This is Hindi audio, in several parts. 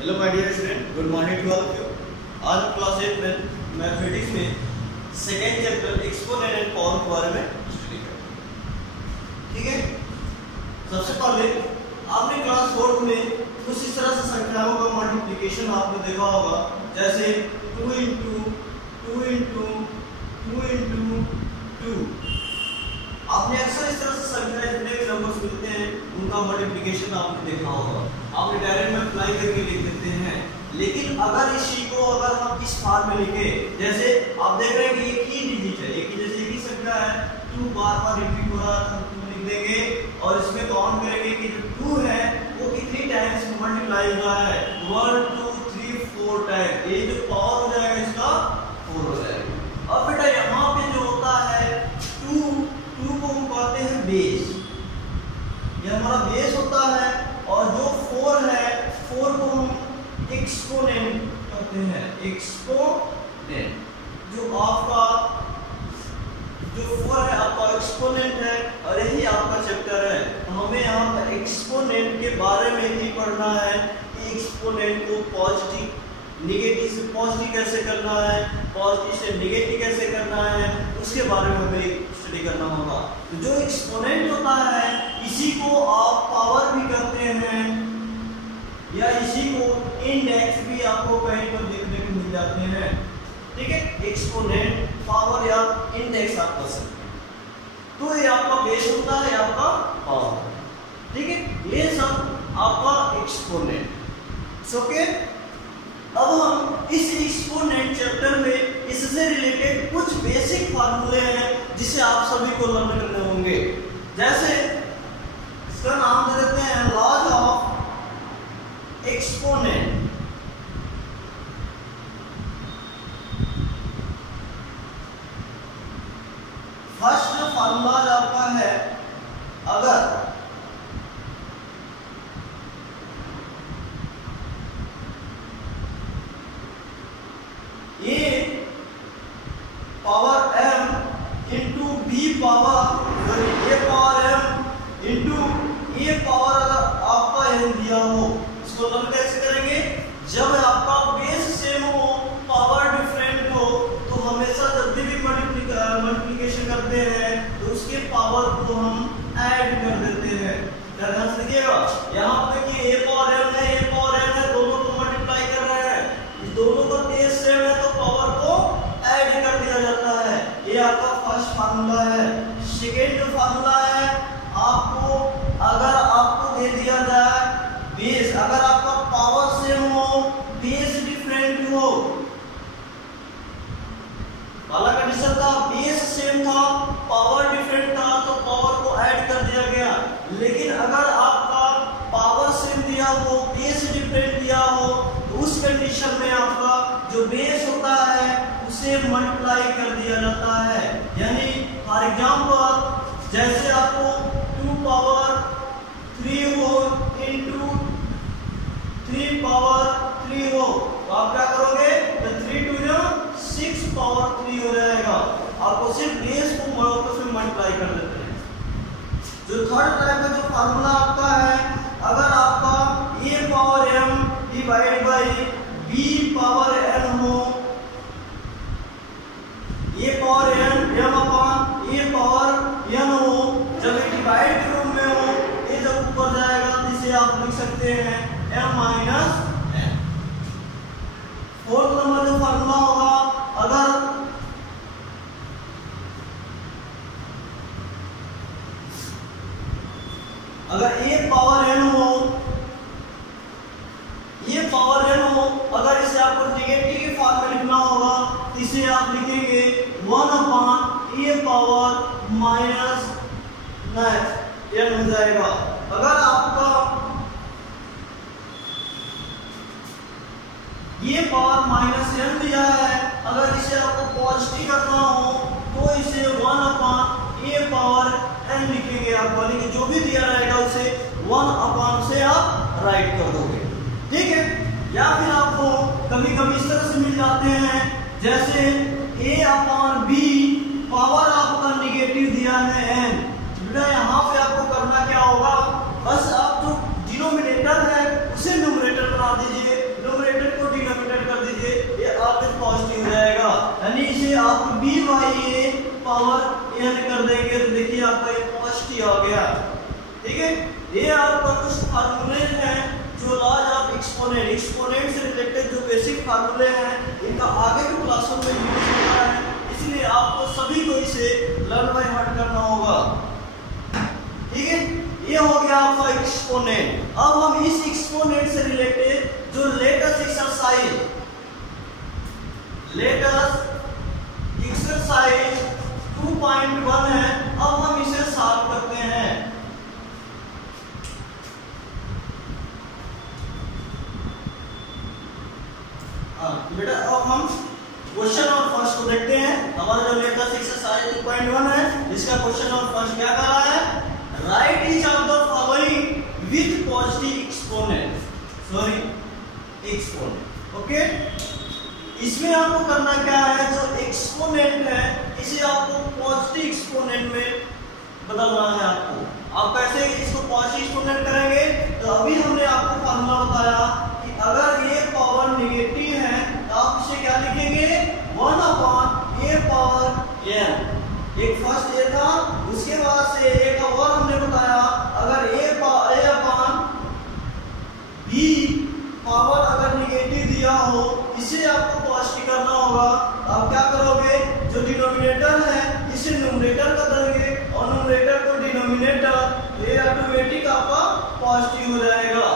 Hello my dear student, good morning to all of you. आज हम क्लास 8 में मैथमेटिक्स में second chapter exponent and power के बारे में स्टडी करेंगे। ठीक है, सबसे पहले आपने क्लास 4 में कुछ इस तरह से संख्याओं का मल्टीप्लिकेशन आपने देखा होगा, जैसे 2 इंटू 2 इंटू 2 इंटू 2। आपने अक्सर इस तरह से संख्या जितने भी नंबर्स मिलते हैं उनका मल्टीप्लिकेशन आपने देखा होगा। आपने डायरेक्ट मल्टीप्लाई करके लिख देते हैं, लेकिन अगर इसी को अगर हम इस फॉर्म में लिखे, जैसे आप देख रहे हैं कि एक ही डिजिट है, एक ही जैसे एक ही संख्या है, 2 बार रिपीट हो रहा है, हम 2 लिख देंगे और इसमें काउंट करेंगे कि जो 2 है वो कितनी टाइम्स मल्टीप्लाई हुआ है, 1 2 3 4 टाइम। ये जो पावर हो जाएगा इसका 4 हो जाएगा। अब बेटा यहाँ पे जो होता है 2 को हम कहते हैं बेस, ये हमारा बेस होता है, और जो 4 है 4 को हम एक्सपोनेंट कहते हैं, एक्सपोनेंट। जो आपका जो 4 है आपका एक्सपोनेंट है और यही आपका चैप्टर है। तो हमें यहाँ पर एक्सपोनेंट के बारे में ही पढ़ना है कि एक्सपोनेंट को पॉजिटिव नेगेटिव से पॉजिटिव कैसे करना है, पॉजिटिव से नेगेटिव कैसे करना है, उसके बारे में हमें स्टडी करना होगा। तो जो एक्सपोनेंट होता है इसी को आप पावर भी कहते हैं, या इसी को इंडेक्स भी आपको कहीं पर देखने को मिल जाते हैं। ठीक है, एक्सपोनेंट, पावर या इंडेक्स आप कह सकते हैं। तो ये आपका बेस होता है, आपका पावर। ठीक है, ये सब आपका एक्सपोनेंट। ओके, अब हम इस एक्सपोनेंट चैप्टर में इससे रिलेटेड कुछ बेसिक फार्मूले हैं जिसे आप सभी को लर्न करने होंगे। जैसे इसका नाम दे देते हैं laws of exponent. First formula आपका है, अगर A power m into B power A power m into A power अगर आपका n दिया हो, इसको लर्न कैसे करेंगे? जब आपका बेस सेम हो, पावर डिफरेंट हो, तो हमेशा जब भी मल्टीप्लिकेशन करते हैं तो उसके पावर को हम ऐड कर देते हैं। ध्यान से देखिएगा, यहाँ पे देखिए a पावर m है, a पावर n है, दोनों को मल्टीप्लाई कर रहे हैं, इस दोनों का बेस सेम है तो पावर को ऐड कर दिया जाता है। ये आपका फर्स्ट फार्मूला है। सेकेंड फार्मूला है, आपको अगर आपको दे दिया जाए बेस, अगर आपका पावर सेम हो, बेस डिफरेंट हो, वाला कंडीशन था बेस सेम था, पावर डिफरेंट था, तो पावर को ऐड कर दिया गया। लेकिन अगर आपका पावर सेम दिया हो, बेस डिफरेंट दिया हो, तो उस कंडीशन में आपका जो बेस होता है उसे मल्टीप्लाई कर दिया जाता है। यानी फॉर एग्जांपल जैसे आपको 2 पावर 3 हो इंटू 3 पावर 3 हो, तो आप क्या करोगे? तो 3 2 6 पावर 3 हो जाएगा। आपको सिर्फ बेस को आपस में मल्टीप्लाई कर देते हैं। जो थर्ड टाइप का जो फार्मूला आपका है, अगर आपका a power m divide by b power n हो, a power n m upon a power n हो, जब ये डिवाइड के रूप में हो, ये जब ऊपर जाएगा तो इसे आप लिख सकते हैं m minus n। Fourth number जो फार्मूला होगा, अगर a पावर n हो, ये पावर n हो, अगर इसे आपको नेगेटिव के फॉर्म में लिखना होगा तो इसे आप लिखेंगे 1 upon a power minus 9 n हो जाएगा। अगर आपका ये पावर माइनस n दिया है, अगर इसे आपको पॉजिटिव करना हो तो इसे 1 अपॉन a पावर n लिखेंगे आप, बोलेंगे जो भी दिया रहेगा उसे 1 अपॉन से आप राइट कर दोगे। ठीक है, या फिर आपको कभी कभी इस तरह से मिल जाते हैं, जैसे a अपॉन b पावर आपका नेगेटिव दिया है n। बेटा यहाँ पे आपको करना क्या होगा, बस आप जो डिनोमिनेटर है उसे न्यूमरेटर बना दीजिए, है, ये आपका कुछ फार्मूले हैं जो लॉज ऑफ एक्सपोनेंट से रिलेटेड जो बेसिक फार्मूले हैं, इनका आगे के क्लासों में यूज होता है, इसलिए आपको सभी को इसे लर्न बाय हार्ट करना होगा। ठीक है, ये हो गया आपका एक्सपोनेंट। अब हम इस एक्सपोनेंट से रिलेटेड जो लेटेस्ट एक्सरसाइज 2.1 है, अब हम इसे सॉल्व करते हैं। बेटा अब हम क्वेश्चन और फर्स्ट को देखते हैं। हमारा जो लेटेस्ट एक्सरसाइज 2.1 है, इसका क्वेश्चन और फर्स्ट क्या कर रहा है, right each of the following with positive exponent. Okay, इसमें आपको करना क्या है, जो एक्सपोनेंट है इसे आपको पॉजिटिव एक्सपोनेंट में बदलना है। आप कैसे इसको पॉजिटिव एक्सपोनेंट करेंगे, तो अभी हमने आपको फार्मूला बताया कि अगर ये पावर नेगेटिव है तो आप इसे क्या लिखेंगे, 1/a पावर n। एक फर्स्ट ये था, उसके बाद से एक और हमने बताया, अगर a अपान b पावर अगर नेगेटिव दिया हो, इसे आपको पॉजिटिव करना होगा। आप क्या करोगे, जो डिनोमिनेटर है इसे न्यूमरेटर कर देंगे और न्यूमरेटर को डिनोमिनेटर, ये ऑटोमेटिक आपका पॉजिटिव हो जाएगा।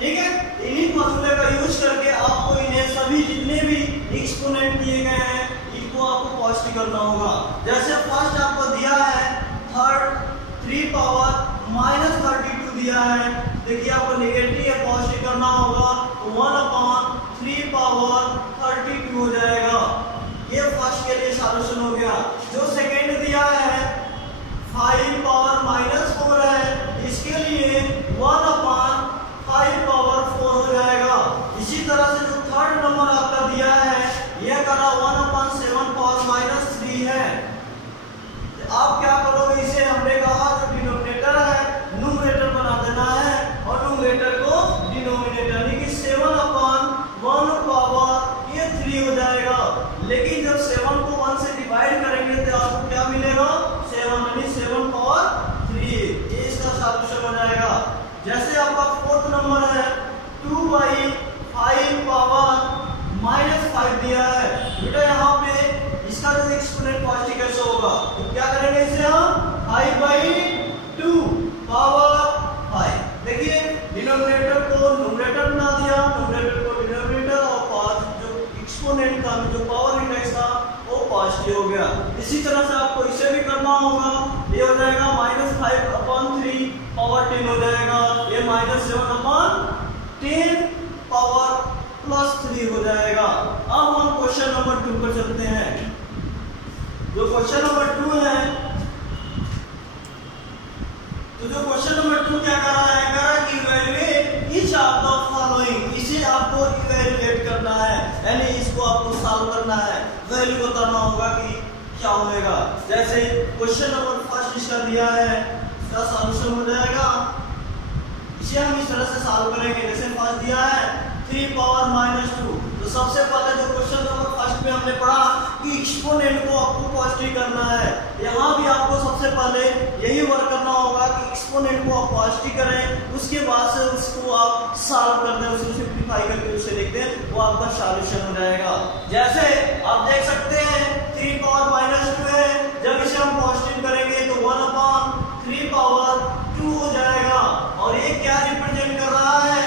ठीक है, इन्हीं फॉर्मूले का यूज करके आपको इन्हें सभी जितने भी एक्सपोनेंट दिए गए हैं इनको आपको पॉजिटिव करना होगा। जैसे फर्स्ट आपको दिया है 3 पावर -32 दिया है, देखिए आपको नेगेटिव या पॉजिटिव करना होगा, तो 1/3 पावर 32 हो जाएगा। ये फर्स्ट के लिए सॉल्यूशन हो गया। जो सेकंड दिया है 5 पावर -4 है, इसके लिए 1/5 पावर 4 हो जाएगा। इसी तरह से जो थर्ड नंबर आपका दिया है, यह करा 1/7 पावर -3 है। आप क्या करोगे, इसे हमने कहा जो डिनोमिनेटर है न्यूमरेटर बना देना है और न्यूमरेटर को डिनोमिनेटर, यानी कि 7/1 पावर ये 3 हो जाएगा। लेकिन जब 7 को 1 से डिवाइड करेंगे तो आपको क्या मिलेगा, 7 यानी 7 पावर 3। ये इसका सॉल्यूशन हो जाएगा। जैसे आपका फोर्थ नंबर है 2/5 पावर -5 दिया है, बेटा यहाँ पे इसका जो एक्सपोनेंट पॉजिटिव कैसे होगा, तो क्या करेंगे, इसे हम 5/2 पावर 5। देखिए डिनोमिनेटर को न्यूमरेटर बना दिया, न्यूमरेटर को डिनोमिनेटर, और जो एक्सपोनेंट का जो पावर इंडेक्स था वो पॉजिटिव हो गया। इसी तरह से आपको इसे भी करना होगा, ये हो जाएगा -5/3 पावर 10 हो जाएगा, ये -7/10 पावर +3 हो जाएगा। अब हम क्वेश्चन नंबर 2 पर चलते हैं। जो क्वेश्चन नंबर 2 है, तो जो क्वेश्चन नंबर 2 क्या कर रहा है, कह रहा है कि evaluate each of the following, इसे आपको इवैल्यूएट करना है, यानी इसको आपको सॉल्व करना है, वैल्यू बताना होगा कि क्या होगा। जैसे क्वेश्चन नंबर फर्स्ट इसका दिया है, इसका सॉल्यूशन हो जाएगा, इसे हम इस तरह से सॉल्व करेंगे। जैसे फर्स्ट दिया है 3 पावर -2, तो सबसे पहले जो क्वेश्चन नंबर फर्स्ट में हमने पढ़ा कि एक्सपोनेंट को आपको पॉजिटिव करना है, यहाँ भी आपको सबसे पहले यही वर्क करना होगा कि एक्सपोनेंट को आप पॉजिटिव करें, उसके बाद से उसको आप सॉल्व कर दें, उसे सिंपलीफाई करके उसे लिख दें, वो आपका सॉल्यूशन हो जाएगा। जैसे आप देख सकते हैं 3 पावर -2 है, जब इसे हम पॉजिटिव करेंगे तो 1/3 पावर 2 हो जाएगा। और ये क्या रिप्रेजेंट कर रहा है,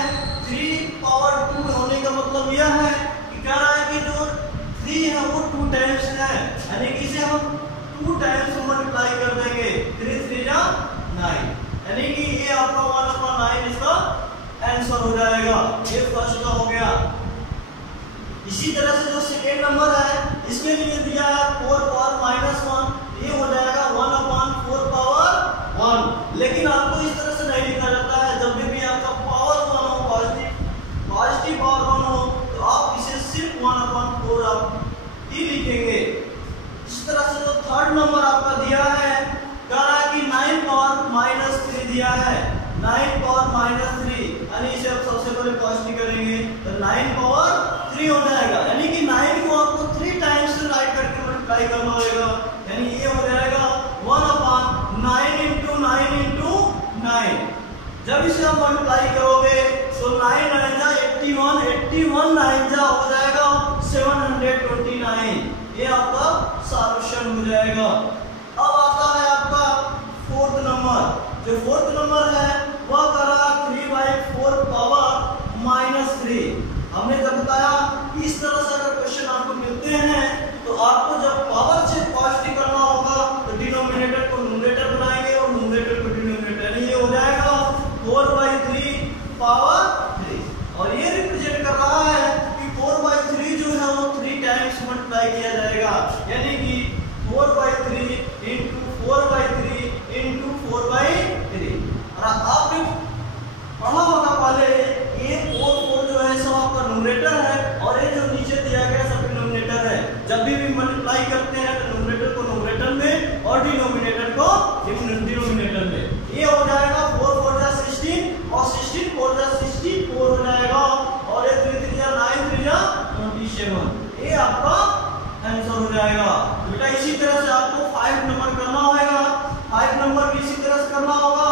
3 पावर 2 होने का मतलब यह है कि कह रहा है कि जो 3 है वो 2 टाइम्स है, यानी कि इसे हम 2 टाइम्स मल्टीप्लाई कर देंगे, 3 3 जा 9, यानी कि ये आपका 1/9 इसका आंसर हो जाएगा। ये फर्स्ट का हो गया। इसी तरह से जो सेकेंड नंबर है, इसमें लिए दिया है 4 पावर -1, ये हो जाएगा 1/4 पावर 1। लेकिन आपको इस तरह से नहीं लिखा जाता है, जब भी आपका पावर 1 हो, पॉजिटिव पावर 1 हो, तो आप इसे सिर्फ 1/4 आप ही लिखेंगे। इस तरह से जो थर्ड नंबर आपका दिया है, कह रहा है कि 9 पावर -3 दिया है, 9 पावर -3, यानी इसे आप सबसे पहले पॉजिटिव करेंगे तो 9 पावर 3 हो जाएगा, यानी कि 9 को आपको 3 टाइम्स से राइट करके मल्टीप्लाई करना होगा, यानी ये हो जाएगा 1/9 × 9 × जब इसे आप मल्टीप्लाई करोगे तो 9 9 जा 81, 81 9 जा हो जाएगा 729। ये आपका सॉल्यूशन हो जाएगा। अब आता है आपका फोर्थ नंबर। जो फोर्थ नंबर है वह कर रहा 3/4 पावर -3। हमने जब बताया इस तरह से अगर क्वेश्चन आपको मिलते हैं तो आपको जब पावर से पॉजिटिव करना होगा तो डिनोमिनेटर को न्यूमरेटर बनाएंगे और न्यूमरेटर को डिनोमिनेटर। ये हो जाएगा 4/3 पावर 3 और ये रिप्रेजेंट कर रहा है कि 4/3 जो है वो 3 टाइम्स मल्टीप्लाई किया जाएगा, यानी कि 4/3 × 4/3 × 4/3। और आपने पढ़ा होगा पहले ये 4 जो है सब आपका न्यूमरेटर है और ये जो नीचे दिया गया सब डिनोमिनेटर है। जब भी मल्टीप्लाई करते हैं तो न्यूमरेटर को न्यूमरेटर में और डिनोमिनेटर को डिनोमिनेटर में। ये हो जाएगा 4 4 जा 16 और 16 4 जा 64 हो जाएगा और ये 3 3 जा 9 3 जा 27। ये आपका आंसर हो जाएगा। बेटा इसी तरह से आपको 5 नंबर करना होगा। 5 नंबर भी इसी तरह से करना होगा,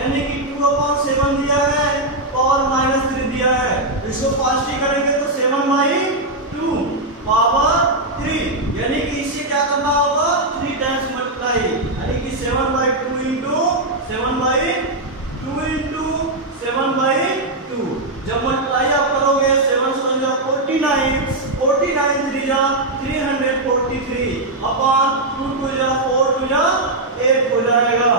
यानी कि 2/7 दिया है पावर -3 दिया है, इसको पॉजिटिव करेंगे तो 7/2 पावर 3, यानी कि इसे क्या करना होगा 3 टाइम्स मल्टीप्लाई, यानी कि 7/2 × 7/2 × 7/2। जब मल्टीप्लाई आप करोगे 7 7 जा 49, 49 3 जा 343 अपॉन 2 2 जा 4 2 जा 8 हो जाएगा।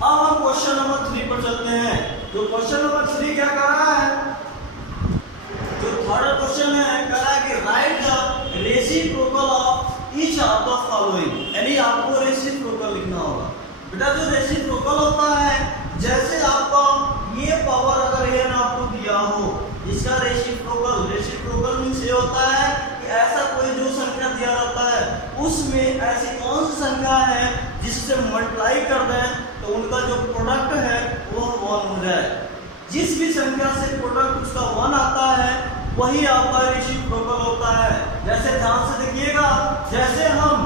अब हम क्वेश्चन नंबर 3 पर चलते हैं। जो क्वेश्चन नंबर 3 क्या कर रहा है, जो थर्ड क्वेश्चन है कह रहा है कि right the reciprocal of each of the following, यानी आपको रेसिप्रोकल लिखना होगा। बेटा जो रेसिप्रोकल होता है, जैसे आपका ये पावर अगर ये ना आपको दिया हो, इसका रेसिप्रोकल मींस ये होता है कि ऐसा कोई जो संख्या दिया रहता है उसमें ऐसी कौन सी संख्या है जिससे मल्टीप्लाई कर दें तो उनका जो प्रोडक्ट है वो 1 हो जाए। जिस भी संख्या से प्रोडक्ट उसका 1 आता है वही आपका रेसिप्रोकल होता है। जैसे ध्यान से देखिएगा, जैसे हम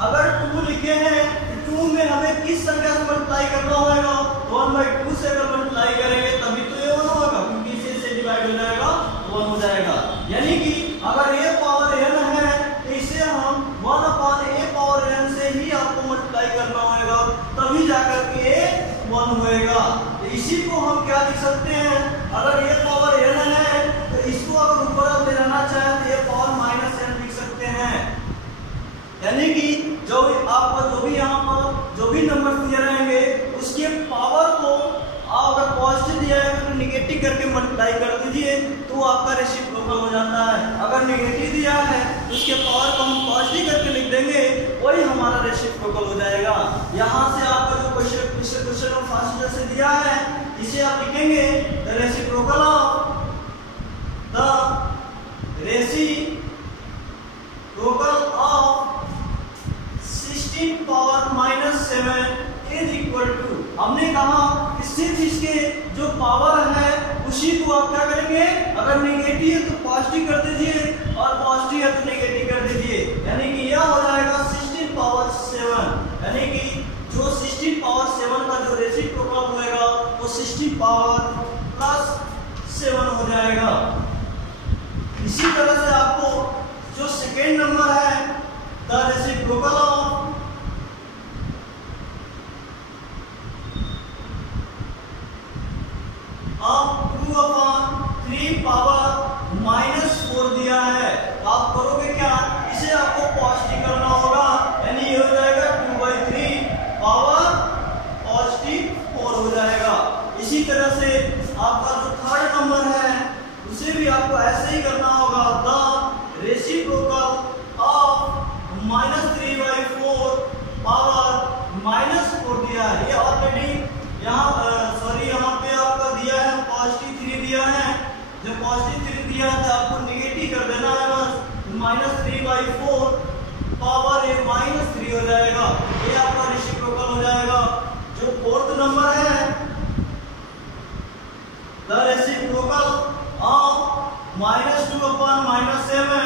अगर 2 लिखे हैं तो 2 में हमें किस संख्या से मल्टीप्लाई करना होगा, 1/2 से अगर मल्टीप्लाई करेंगे तभी तो ये 1 होगा, क्योंकि इसे से डिवाइड हो जाएगा 1 हो जाएगा। यानी कि अगर ये पावर n है तो इसे हम 1/a पावर n से ही आपको मल्टीप्लाई करना होगा, तभी जाकर के 1 होएगा। तो इसी को हम क्या लिख सकते हैं, अगर ये पावर n है तो इसको अगर ऊपर आप ले जाना चाहें तो ये पावर -n लिख सकते हैं। यानी कि जो आपका जो भी यहाँ पर जो भी नंबर दिए रहेंगे उसके पावर को आप अगर पॉजिटिव दिया है तो नेगेटिव करके मल्टीप्लाई कर दीजिए तो आपका रेसिप्रोकल हो जाता है। अगर नेगेटिव दिया है तो उसके पावर को हम पॉजिटिव करके लिख देंगे, वही हमारा रेसिप्रोकल हो जाएगा। यहाँ से आपका जो क्वेश्चन फर्स्ट से दिया है इसे आप लिखेंगे the reciprocal of (16 7) is equal to, हमने कहा सिर्फ इसके जो पावर है उसी को आप क्या करेंगे, अगर नेगेटिव है तो पॉजिटिव कर दीजिए और पॉजिटिव है तो नेगेटिव कर दीजिए, यानी कि यह हो जाएगा 16 यानी कि जो 16 का जो रेसिप्रोकल होएगा वो 16 +7 हो जाएगा। इसी तरह से आपको जो सेकेंड नंबर है द रेसिप्रोकल ऑफ अब 2/3 पावर -4 दिया है, तो आप करोगे क्या, इसे आपको पॉजिटिव करना होगा, यानी ये हो जाएगा 2/3 पावर +4 हो जाएगा। इसी तरह से आपका जो थर्ड नंबर है उसे भी आपको ऐसे ही करना होगा, द रेसिप्रोकल ऑफ -3/4 पावर -4 दिया है। ये ऑलरेडी यहाँ पे आपका दिया है +3 दिया है, जो +3 दिया है तो आपको नेगेटिव कर देना है बस, -3/4 पावर ये -3 हो जाएगा, ये आपका रेसिप्रोकल हो जाएगा। जो फोर्थ नंबर है द रेसिप्रोकल ऑफ -2/7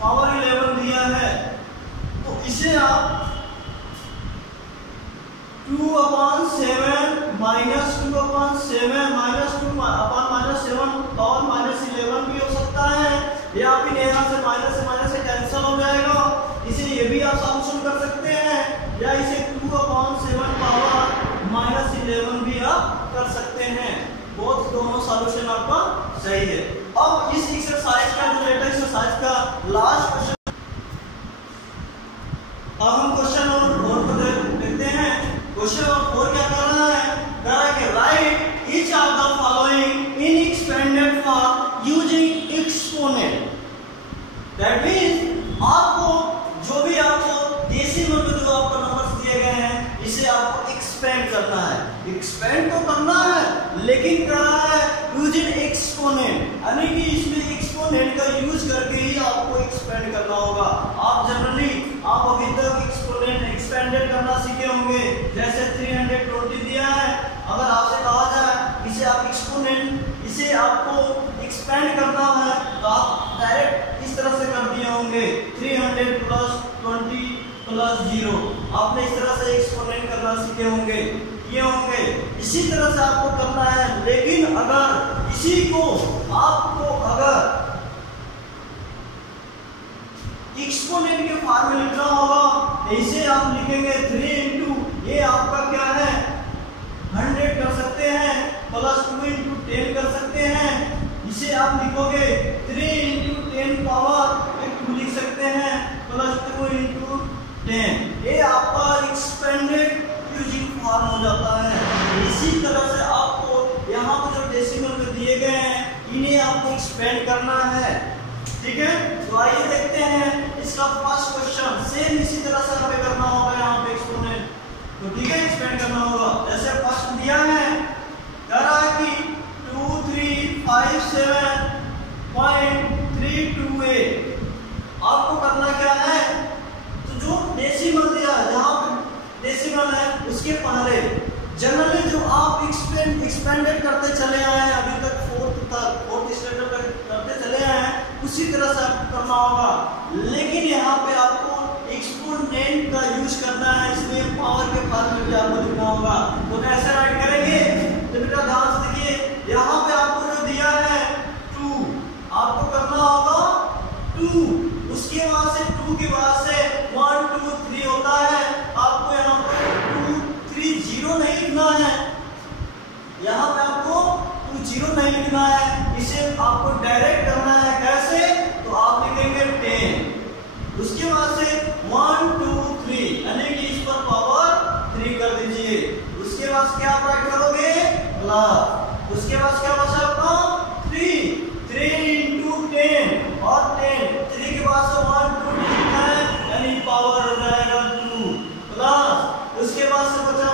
पावर 11 दिया है, तो इसे आप 2 2/7 माइनस 2/7 माइनस 2/7 पावर -11 भी हो सकता है, या फिर यहाँ से माइनस से कैंसिल हो जाएगा, इसे ये भी आप सॉल्यूशन कर सकते हैं, या इसे 2/7 पावर -11 भी आप कर सकते हैं। बहुत दोनों सॉल्यूशन आपका सही है। अब इस एक्सरसाइज का जो लेटेस्ट एक्सरसाइज का लास्ट क्वेश्चन, अब हम क्वेश्चन नंबर 4 को देखते हैं। क्वेश्चन नंबर 4 क्या कर रहा है? कह रहा है कि right each of the following in expanded form using exponent. That means आपको जो भी आपको डेसिमल में जो आपको नंबर्स दिए गए हैं, इसे आपको एक्सपेंड करना है। एक्सपेंड तो करना है, लेकिन कर रहा है यूजिंग एक्सपोनेंट, यानी कि इसमें एक्सपोनेंट का यूज करके ही आपको एक्सपेंड करना होगा। आप जनरली आप अभी तक एक्सपोनेंट एक्सपेंडेड करना सीखे होंगे, जैसे 320 दिया है, अगर आपसे कहा जाए इसे आप एक्सपोनेंट, इसे आपको एक्सपेंड करना है, तो आप डायरेक्ट इस तरह से कर दिए होंगे 300 + 20 + 0। आपने इस तरह से एक्सपोनेंट करना सीखे होंगे, ये होंगे। इसी तरह से आपको करना है, लेकिन अगर इसी को आपको अगर एक्सपोनेंट के फॉर्म में लिखना होगा, इसे आप लिखेंगे 3 * ये आपका क्या है 100 कर सकते हैं, +2 * 10 कर सकते हैं। इसे आप लिखोगे 3 * 10 पावर 2 लिख सकते हैं, +2 * 10। ये आपका एक्सपेंडेड यूजिंग फॉर्म हो जाता है। इसी तरह से आपको यहाँ पर जो डेसिमल में दिए गए हैं, इन्हें आपको एक्सपेंड करना है। ठीक है, तो आइए देखते हैं इसका फर्स्ट क्वेश्चन। सेम इसी तरह से हमें करना होगा यहाँ पे एक्सपोनेंट, तो ठीक है एक्सपेंड करना होगा। जैसे फर्स्ट दिया है, कह रहा है कि 2357.328। आपको करना क्या है, तो जो डेसिमल दिया है, जहाँ पे डेसिमल है उसके पहले जनरली जो आप एक्सपेंडेड करते चले आए हैं अभी तक, फोर्थ स्टैंडर्ड तक करते चले आए हैं, उसी तरह से आपको करना होगा। लेकिन यहाँ पे आपको एक्सपोनेंट का यूज करना है, इसलिए पावर के फॉर्म में भी आपको लिखना होगा। तो कैसे राइट करेंगे, तो बेटा ध्यान से देखिए, यहाँ पे आपको जो दिया है 2, आपको करना होगा 2, उसके बाद से 2 के बाद से 1 2 3 होता है। आपको यहाँ पर 2 3 0 नहीं लिखना है, यहाँ पे आपको 2 0 नहीं लिखना है, इसे आपको डायरेक्ट करना है। कैसे, तो आप लिखेंगे 10, उसके बाद से 1 2 3, यानी कि इस पर पावर 3 कर दीजिए। उसके बाद क्या आप राइट करोगे प्लस, उसके बाद क्या बचा आपका 3 * 10 और 10, 3 के बाद से 1 2 लिखना है, यानी पावर हो जाएगा 2 प्लस, उसके बाद से बचा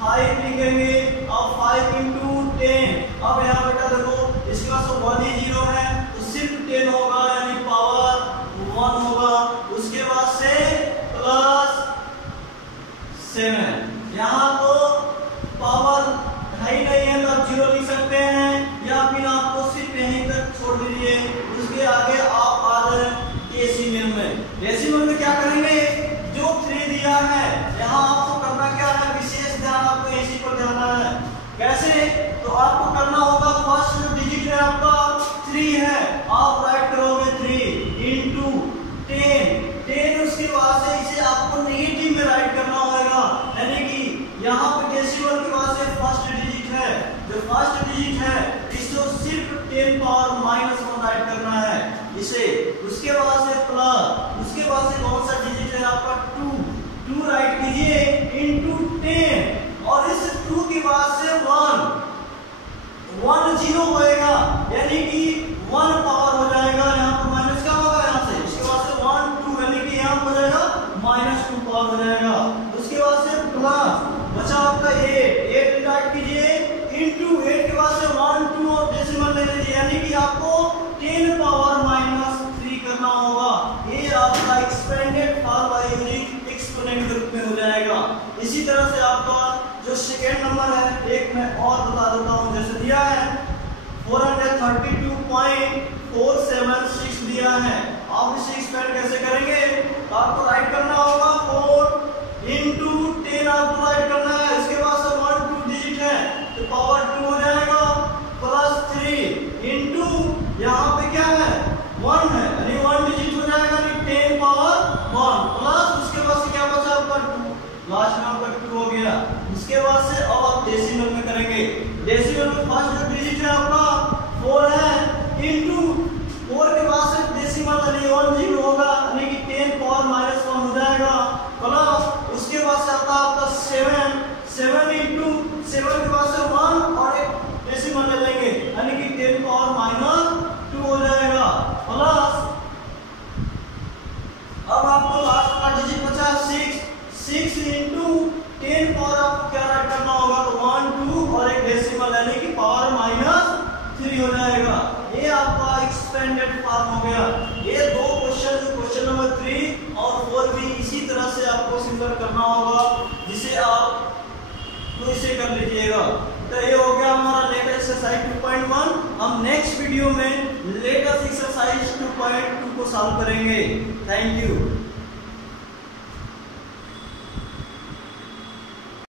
5 लिखेंगे, अब 5 * 10। अब यहाँ बेटा देखो इसके पास 1 ही 0 है, तो सिर्फ 10 होगा, यानी पावर 1 होगा। उसके बाद से +7, यहाँ तो पावर है ही नहीं है, तो आप 0 लिख सकते हैं, या फिर आपको सिर्फ यहीं तक छोड़ दीजिए। उसके आगे आप आ जाए डेसिमल में। डेसिमल में क्या करेंगे, जो 3 दिया है, यहाँ आपको करना क्या है, विशेष ध्यान आपको इसी पर देना है। कैसे, तो आपको करना होगा, फर्स्ट जो डिजिट है आपका 3 है, आप राइट करोगे 3 * 10, उसके बाद से इसे आपको नेगेटिव में राइट करना होगा, यानी कि यहाँ पे डेसिमल के बाद से फर्स्ट डिजिट है, जो फर्स्ट डिजिट है इसको सिर्फ 10 पावर -1 राइट करना है इसे। उसके बाद से प्लस, उसके बाद से कौन सा डिजिट है आपका 2 राइट कीजिए * 10, और इस 2 के बाद से 1 0 होएगा, यानी कि 1 पावर हो जाएगा, यहाँ पर माइनस क्या होगा यहाँ से, इसके बाद से 1 2, यानी कि यहाँ हो जाएगा -2 पावर हो जाएगा। उसके बाद से प्लस, बचा आपका 8 राइट कीजिए * 8 के बाद से 1 2 और डेसिमल ले लीजिए, यानी कि आपको 10 पावर -3 करना होगा। ये आपका expanded form by using exponent के रूप में हो जाएगा। इसी तरह से आपका जो सेकेंड नंबर है, एक मैं और बता देता हूँ, जैसे दिया है 432.476 दिया है, आप इसे एक्सपेंड कैसे करेंगे, तो आपको राइट करना होगा 4 * 10 10 आपको राइट करना है। इसके बाद से 1 2 डिजिट है तो पावर 2 हो जाएगा प्लस 3 इनटू यहाँ पे क्या है 1 है यानी 1 डिजिट हो जाएगा यानी 10 पावर 1 प्लस उसके बाद से क्या बचा आपका 2, लास्ट में आपका 2 हो गया। इसके बाद से अब आप डेसिमल में करेंगे। डेसिमल में फर्स्ट जो डिजिट है आपका 4 है इनटू 4 के बाद से डेसिमल यानी 1 0 होगा यानी कि 10 पावर -1 हो जाएगा प्लस उसके बाद से आता है आपका 7 इनटू 7 के बाद से 1 और एक डेसिमल ले लेंगे यानी कि 10 पावर -2 हो जाएगा प्लस अब आपको लास्ट का डिजिट बचा 6 इनटू 10 पावर आपको क्या राइट करना होगा तो 1 2 और एक डेसिमल यानी कि पावर -3 हो जाएगा। ये आपका एक्सपेंडेड फॉर्म हो गया। ये दो क्वेश्चन नंबर 3 और 4 भी इसी तरह से आपको सिंपल करना होगा जिसे आप तो इसे कर लीजिएगा। तो ये हो गया हमारा लेट एक्सरसाइज 2.1। हम नेक्स्ट वीडियो में लेट एक्सरसाइज 2.2 को सॉल्व करेंगे। Thank you.